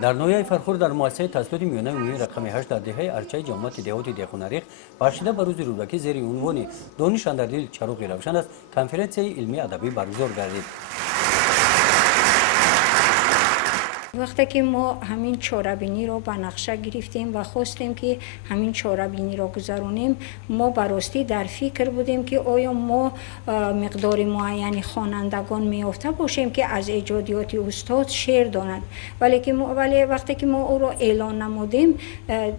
در نویای فرخور در مؤسسه تسلط میانه عمومی رقم 8 در دهه ارچه جامعات دهاتی دهخونریخ برشیده به روز رودکی زیر عنوان دانش اندر دل چراغ روشن است کنفرانسی علمی ادبی برگزار گردید. وقتی که ما همین چاره‌بینی رو به نقشه گرفتیم و خواستیم که همین چاره‌بینی رو گذرونیم، ما براستی در فکر بودیم که آیا ما مقدار معینی خوانندگان میافته باشیم که از ایجادیات استاد شعر دانند، ولی وقتی که ما او رو اعلان نمودیم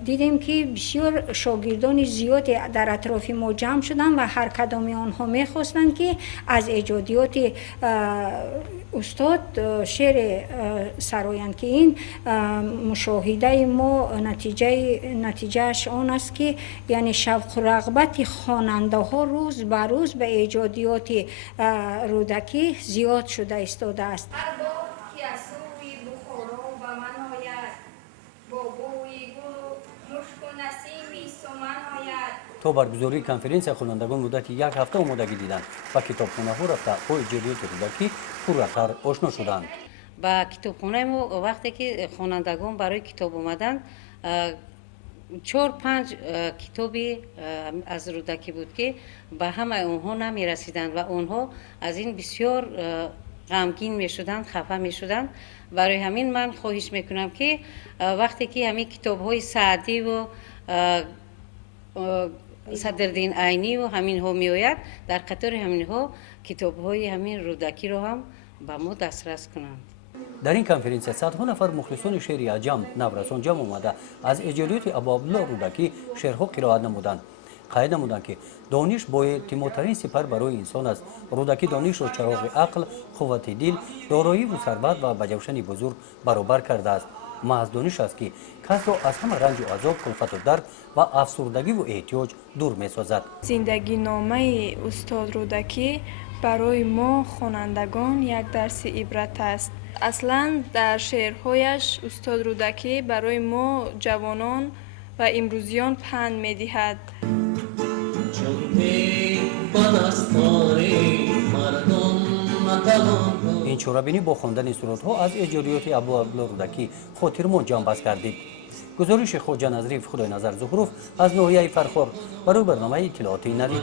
دیدیم که بسیار شاگردان زیادی در اطراف ما جمع شدند و هر کدام آنها میخواستند که از ایجادیات استاد شعر سرایند که این مشاهده ما نتیجهش آن است که یعنی شوق و رغبت خواننده ها روز به روز به ایجادیات رودکی زیاد شده ایستاده است. هر بار که از سوی بخارا به من آید با بوی گل مشک و نسیمی سمن آید. تا برگزاری کنفرانس خوانندگان مدت یک هفته آمادگی دیدند و کتابخانه ها رفته با ایجادیات رودکی پررفتر آشنا شدند. با کتابخانه ما وقتی که خوانندگان برای کتاب اومدن 4-5 کتابی از رودکی بود که به همه اونها نمی رسیدند و اونها از این بسیار غمگین می شدند، خفه می شدند. برای همین من خواهش میکنم که وقتی که همین کتاب های سعدی و صدرالدین عینی و همین ها می آید، در قطار همین ها کتاب های همین رودکی رو هم به ما دسترس کنند. در این کنفرانس صدها نفر مخلصان شعر عجم نورسان جمع آمده از ایجادیات ابا عبدالله رودکی شعرها قرائت نمودند. قید نمودند که دانش باید تیموترین سپر برای انسان است. رودکی دانش را چراغ عقل، قوت دل، دارایی و ثروت و بجوشن بزرگ برابر کرده است. محض دانش است که کس را از همه رنج و عذاب، کلفت و درد و افسردگی و احتیاج دور می سازد. زندگی نامه استاد رودکی برای ما خوانندگان یک درس عبرت است. اصلا در شعرهایش استاد رودکی برای ما جوانان و امروزیان پند می‌دهد. این چاره‌بینی با خواندن سرودها از ایجادیات ابا عبدالله رودکی خاطرمان جمع بست گردید. گزارش خوجا نظریف خدای نظر ظهروف از ناحیه فرخور برای برنامه اطلاعاتی نوید.